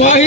पहिले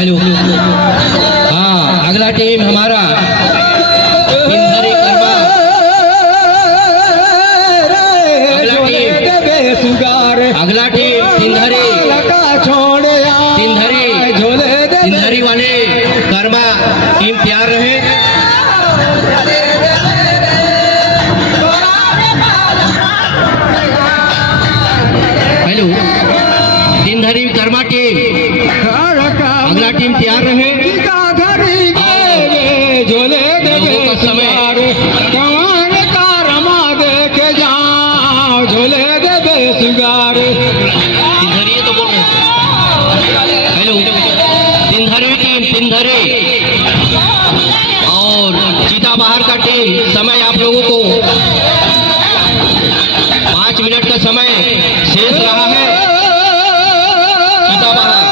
हेलो। हाँ, अगला टीम हमारा पिंधरी कर्मा। अगला टीम सिंधरी सिंधरी वाले कर्मा टीम तैयार रहे। हेलो, सिंधरी कर्मा टीम, अगला टीम तैयार रहे। लोगों का समय सिंधरी तो बोल रहे। हेलो, सिंधरी टीम सिंधरी और चीता बाहर का टीम। समय आप लोगों को 5 मिनट का समय शेष रहा है। चीता बाहर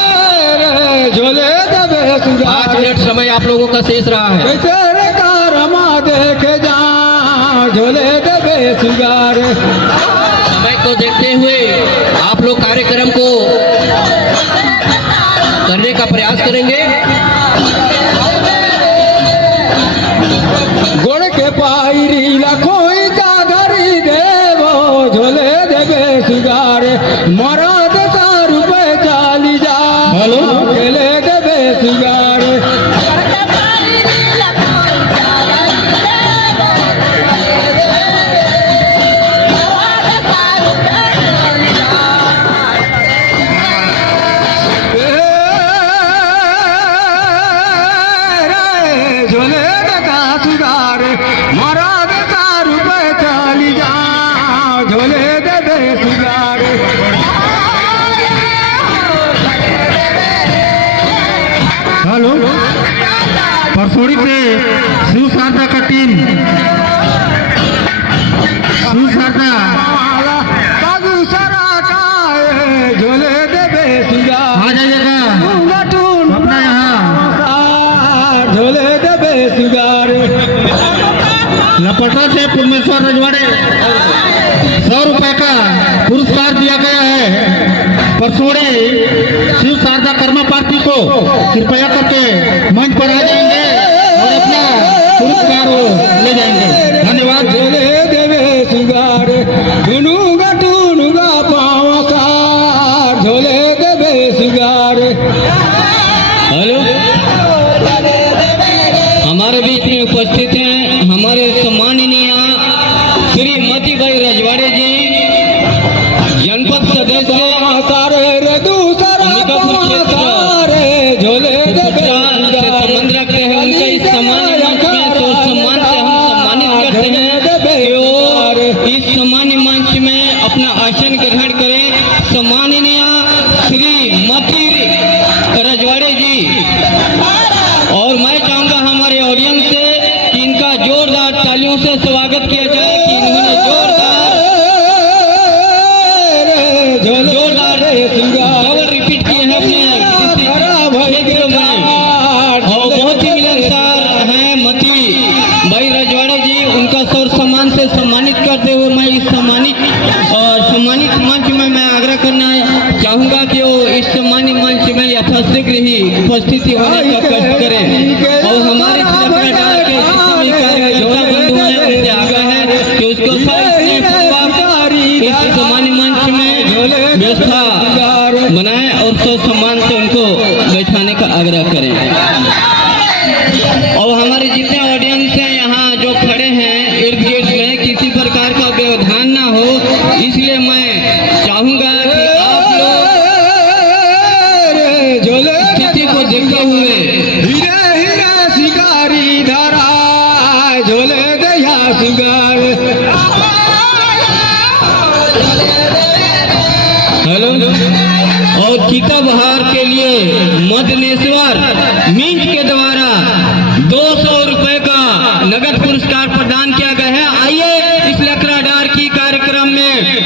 5 मिनट समय आप लोगों का शेष रहा है। समय को देखते हुए आप लोग कार्यक्रम को करने का प्रयास करेंगे। गोड़ के पायरी लखोई का धरी देवो झोले देवे सुगारे मरद 4 रुपए चाली जा झोले देवे सुगारे। हेलो, परसोड़ी से शिव शारदा का टीम, शिव शारदा झोले देवे सुगा आ जाइएगा अपना यहाँ। झोले देवे सुगार। लपटा से पुरमेश्वर रजवाड़े 100 रुपए का पुरस्कार दिया गया है। परसोड़ी शिव शारदा कर्मा पार्टी को कृपया करके मंच पर आ जाएंगे और अपना पुरस्कार ले जाएंगे। धन्यवाद। झोले देवे सुगार धुनुगा टूनुगा पावका झोले देवे सुगार। हेलो, हमारे बीच में उपस्थित हैं हमारे सम्माननीय श्री मती भाई रजवाड़े जी, जनपद सदस्य अंबिकापुर क्षेत्र झोले देवे संबंध रखते हैं। उनके इस सम्मान मंच में तो सम्मान से हम सम्मानित करते हैं कि वो इस सम्मान मंच में अपना आसन ग्रहण करें। सम्माननीय श्री मती रजवाड़े जी, और मैं चाहूंगा हमारे ऑडियंस से कि इनका जोरदार तालियों से स्वागत किया जाए कि इन्होंने जोरदार डबल रिपीट किए हैं अपने क्षेत्र में, और बहुत ही मिलनसार हैं मती भाई रजवाड़े जी। उनका सर सम्मान से सम्मानित करते हुए मैं इस सम्मानित मंच में मैं आग्रह करना चाहूंगा कि वो इस सम्मानित मंच में यथाशीघ्र ही उपस्थिति होने का कष्ट करें। और हमारे बंधु हैं उनसे आग्रह है कि उसको इस सम्मानित मंच में व्यवस्था बनाएं और सम्मान से उनको बैठाने का आग्रह करें। और हमारे जितने ऑडियंस हैं यहाँ जो खड़े हैं इर्द गिर्द में, किसी प्रकार का व्यवधान ना हो, इसलिए मैं चाहूंगा कि आप लोग स्थिति को देखते हुए हीरे हीरे शिकारी धरा झोले दया सुगार। हेलो, और चीता बहार के लिए मदनेश्वर मिंच के द्वारा 200 रुपए का नगद पुरस्कार प्रदान किया गया है। आइए इस लकड़ा डार की कार्यक्रम में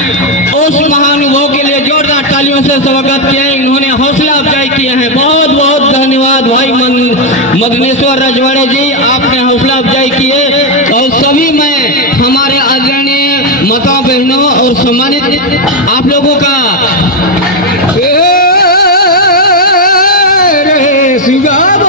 उस महानुभव के लिए जोरदार तालियों से स्वागत किया है। इन्होंने हौसला अफजाई किए हैं। बहुत बहुत धन्यवाद भाई मदनेश्वर रजवाड़े जी, आपने हौसला अफजाई किए। और सभी मैं हमारे आदरणीय माता बहनों और सम्मानित आप लोगों का सुगार